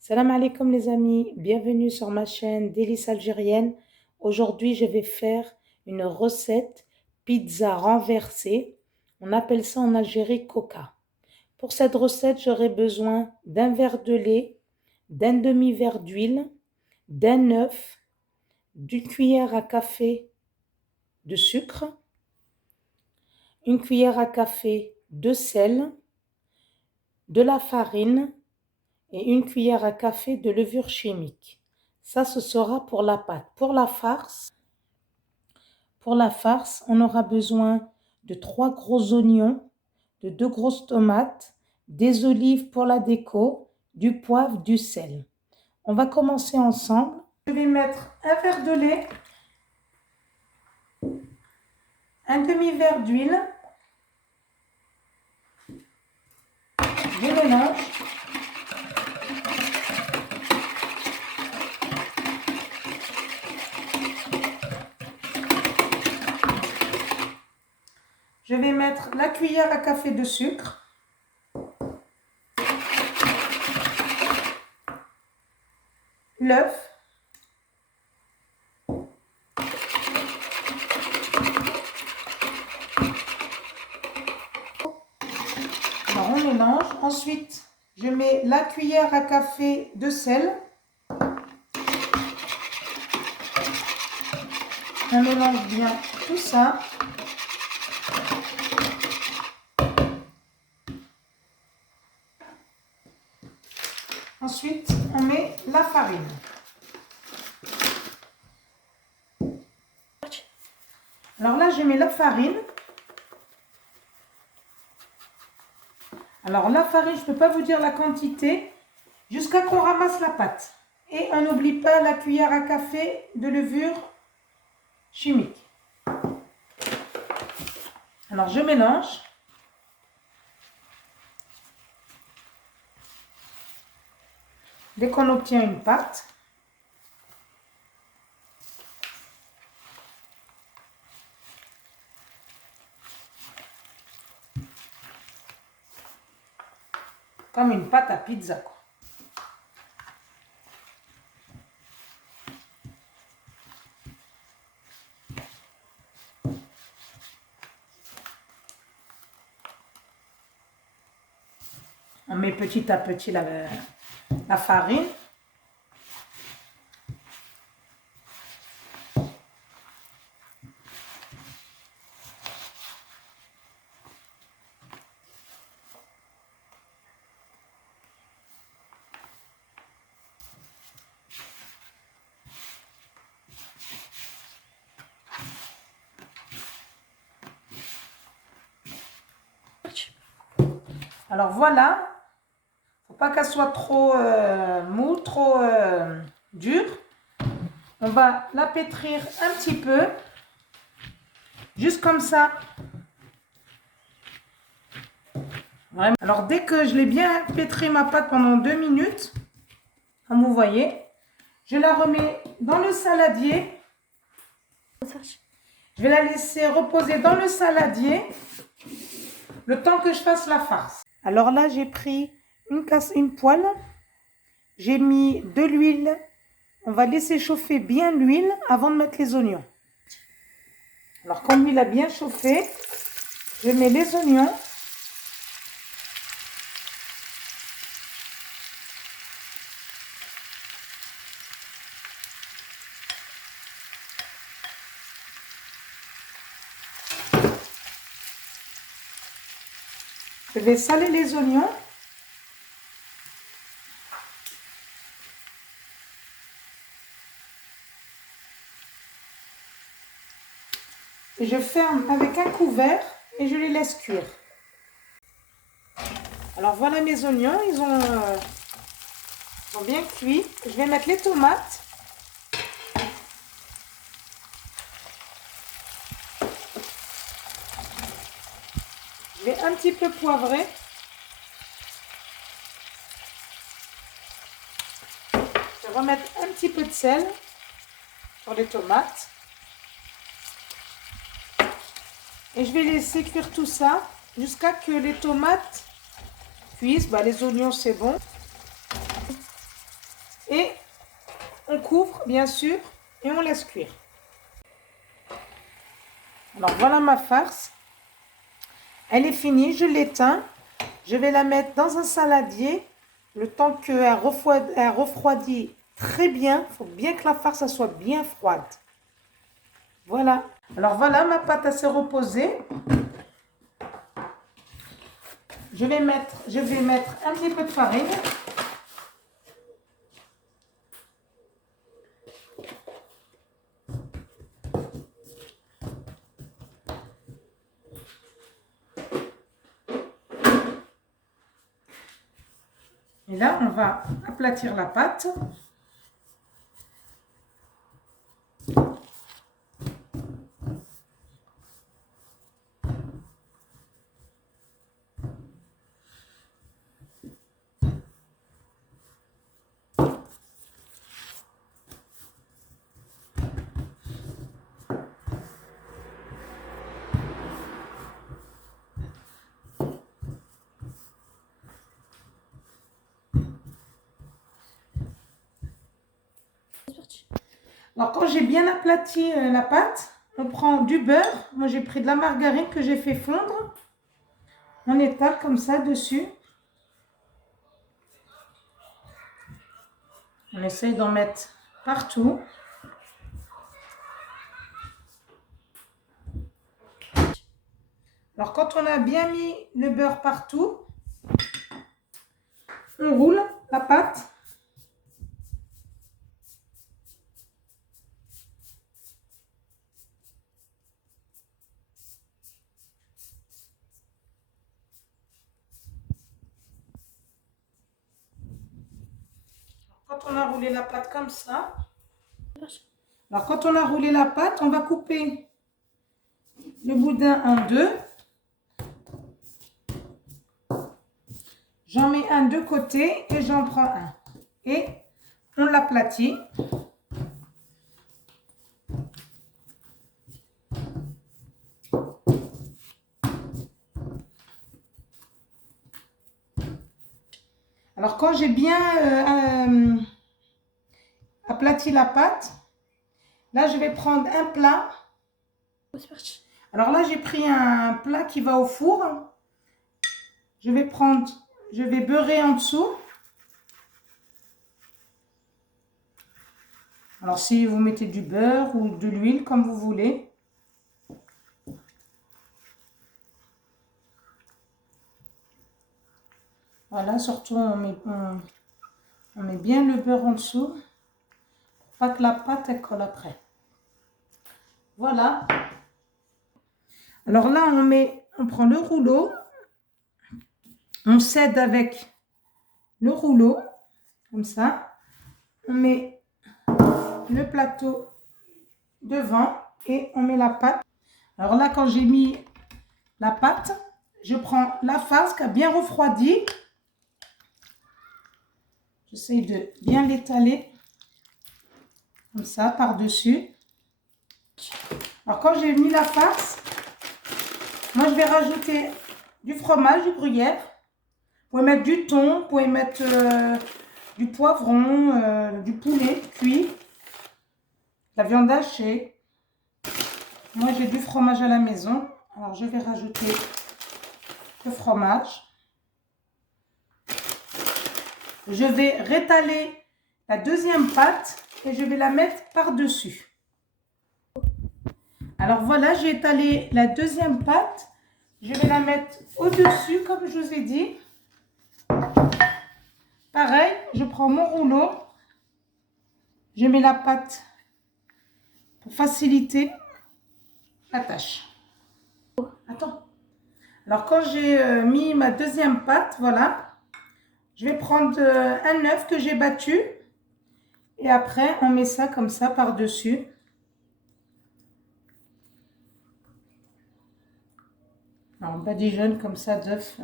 Salam alaikum les amis, bienvenue sur ma chaîne Délices Algériennes. Aujourd'hui, je vais faire une recette pizza renversée. On appelle ça en Algérie coca. Pour cette recette, j'aurai besoin d'un verre de lait, d'un demi-verre d'huile, d'un œuf, d'une cuillère à café de sucre, une cuillère à café de sel, de la farine et une cuillère à café de levure chimique. Ça, ce sera pour la pâte. Pour la farce, on aura besoin de 3 gros oignons, de 2 grosses tomates, des olives pour la déco, du poivre, du sel. On va commencer ensemble. Je vais mettre un verre de lait, un demi-verre d'huile. Je mélange. Je vais mettre la cuillère à café de sucre. L'œuf. Alors on mélange. Ensuite, je mets la cuillère à café de sel. On mélange bien tout ça. Ensuite, on met la farine. Alors là, je mets la farine. Alors la farine, je ne peux pas vous dire la quantité jusqu'à qu'on ramasse la pâte. Et on n'oublie pas la cuillère à café de levure chimique. Alors je mélange. Dès qu'on obtient une pâte, comme une pâte à pizza, quoi. On met petit à petit la farine. Alors voilà, faut pas qu'elle soit trop mou, trop dure. On va la pétrir un petit peu, juste comme ça. Vraiment. Alors dès que je l'ai bien pétri ma pâte pendant 2 minutes, comme vous voyez, je la remets dans le saladier. Je vais la laisser reposer dans le saladier le temps que je fasse la farce. Alors là, j'ai pris une poêle, j'ai mis de l'huile. On va laisser chauffer bien l'huile avant de mettre les oignons. Alors quand l'huile a bien chauffé, je mets les oignons. Je vais saler les oignons. Et je ferme avec un couvert et je les laisse cuire. Alors voilà mes oignons, ils sont bien cuits. Je vais mettre les tomates. Je vais un petit peu poivrer. Je vais remettre un petit peu de sel sur les tomates. Et je vais laisser cuire tout ça jusqu'à que les tomates cuisent. Les oignons, c'est bon. couvre, bien sûr, et on laisse cuire. Alors, voilà ma farce. Elle est finie, je l'éteins. Je vais la mettre dans un saladier. Le temps qu'elle refroidit très bien. Il faut bien que la farce soit bien froide. Voilà. Alors voilà, ma pâte s'est reposée. Je vais mettre un petit peu de farine. Et là, on va aplatir la pâte. Alors, quand j'ai bien aplati la pâte, on prend du beurre. Moi, j'ai pris de la margarine que j'ai fait fondre. On étale comme ça dessus. On essaye d'en mettre partout. Alors, quand on a bien mis le beurre partout, on roule la pâte. Quand on a roulé la pâte comme ça, alors quand on a roulé la pâte, on va couper le boudin en deux. J'en mets un de côté et j'en prends un. Et on l'aplatit. Alors quand j'ai bien aplati la pâte, là je vais prendre un plat. Alors là j'ai pris un plat qui va au four. Je vais beurrer en dessous. Alors si vous mettez du beurre ou de l'huile comme vous voulez. Voilà, surtout on met bien le beurre en dessous pour pas que la pâte elle colle après. Voilà. Alors là on prend le rouleau, on scède avec le rouleau comme ça, on met le plateau devant et on met la pâte. Alors là quand j'ai mis la pâte, je prends la farce qui a bien refroidi. J'essaye de bien l'étaler comme ça par-dessus. Alors quand j'ai mis la farce, moi je vais rajouter du fromage, du gruyère. Vous pouvez mettre du thon, vous pouvez mettre du poivron, du poulet cuit, de la viande hachée. Moi j'ai du fromage à la maison, alors je vais rajouter le fromage. Je vais rétaler la deuxième pâte et je vais la mettre par-dessus. Alors voilà, j'ai étalé la deuxième pâte. Je vais la mettre au-dessus, comme je vous ai dit. Pareil, je prends mon rouleau. Je mets la pâte pour faciliter la tâche. Attends. Alors quand j'ai mis ma deuxième pâte, voilà. Je vais prendre un œuf que j'ai battu. Et après, on met ça comme ça par-dessus. On badigeonne comme ça d'œuf.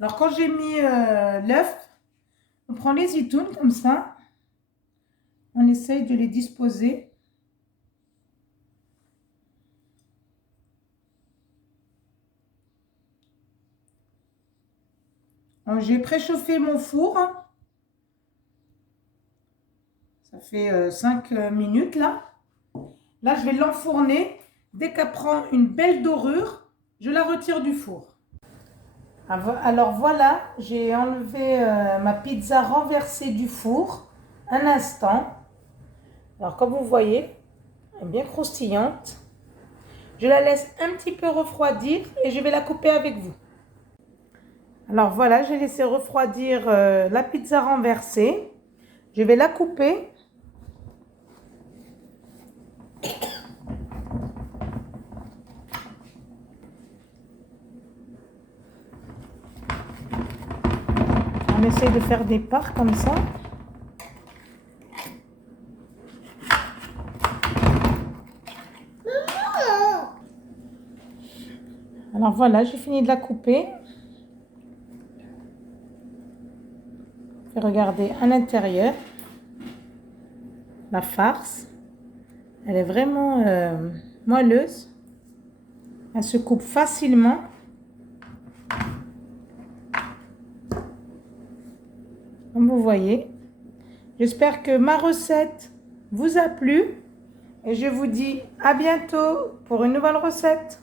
Alors quand j'ai mis l'œuf, on prend les zitoun comme ça. On essaye de les disposer. J'ai préchauffé mon four. Ça fait 5 minutes là. Là, je vais l'enfourner. Dès qu'elle prend une belle dorure, je la retire du four. Alors voilà, j'ai enlevé ma pizza renversée du four. Un instant. Alors comme vous voyez, elle est bien croustillante. Je la laisse un petit peu refroidir et je vais la couper avec vous. Alors voilà, j'ai laissé refroidir la pizza renversée. Je vais la couper. On essaie de faire des parts comme ça. Alors voilà, j'ai fini de la couper. Regardez à l'intérieur la farce. Elle est vraiment moelleuse. Elle se coupe facilement. Comme vous voyez. J'espère que ma recette vous a plu. Et je vous dis à bientôt pour une nouvelle recette.